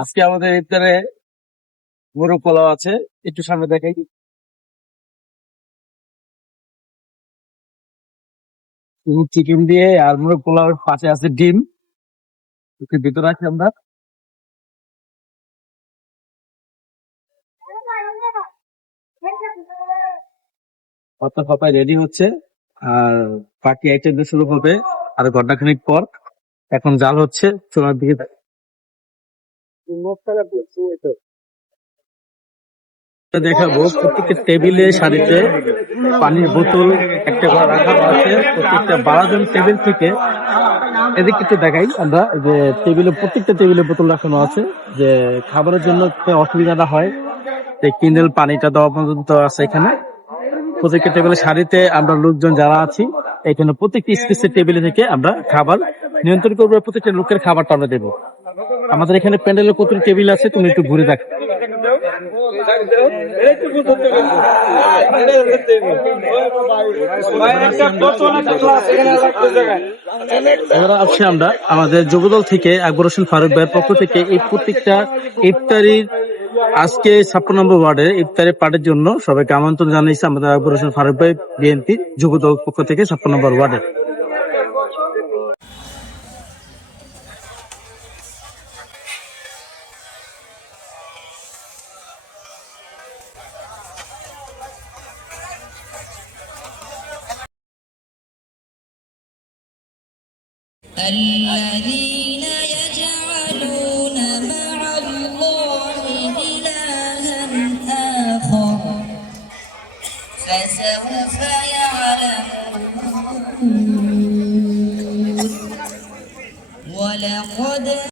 আজকে আমাদের ইফতারে গরু পোলাও আছে, একটু সামনে দেখাই। চিকেন দিয়ে আর মোরগ পোলাওয়ের পাশে আছে ডিম। একটু ভিতরে আছি আমরা। কথা পাপায় রেডি হচ্ছে, আর বাকি আইটেম শুরু হবে আর ঘন্টাখানিক পর। এখন জাল হচ্ছে চুলার দিকে। দেখাবো প্রত্যেকটা টেবিলে সারিতে পানির বোতল একটা করে রাখা আছে প্রত্যেকটা 12 জন টেবিল থেকে। এদিকে একটু দেখাই আমরা যে প্রত্যেকটা টেবিলে বোতল রাখানো আছে, যে খাবারের জন্য অসুবিধা না হয়। কিনেল পানিটা দেওয়া পর্যন্ত আছে এখানে। প্রত্যেকটা টেবিলের সারিতে আমরা লোকজন যারা আছি এখানে প্রত্যেকটি স্পেসের টেবিলে থেকে আমরা খাবার নিয়ন্ত্রণ করবো। প্রত্যেকটা লোকের খাবারটা আমরা দেবো। আমাদের এখানে প্যান্ডেলের প্রতি টেবিল আছে, তুমি একটু ঘুরে দেখ। এবার আসছি আমরা আমাদের যুবদল থেকে আকবর হোসেন ফারুক ভাইয়ের পক্ষ থেকে এই প্রত্যেকটা ইফতারির আজকে 56 নম্বর ওয়ার্ডের ইফতারি পার্টির জন্য সবাইকে আমন্ত্রণ জানিয়েছে আমাদের আকবর হোসেন ফারুক ভাই বিএনপি যুবদল পক্ষ থেকে 56 নম্বর ওয়ার্ডের। الذين يجعلون مع الله إلها آخر فسوف يعلمون ولقد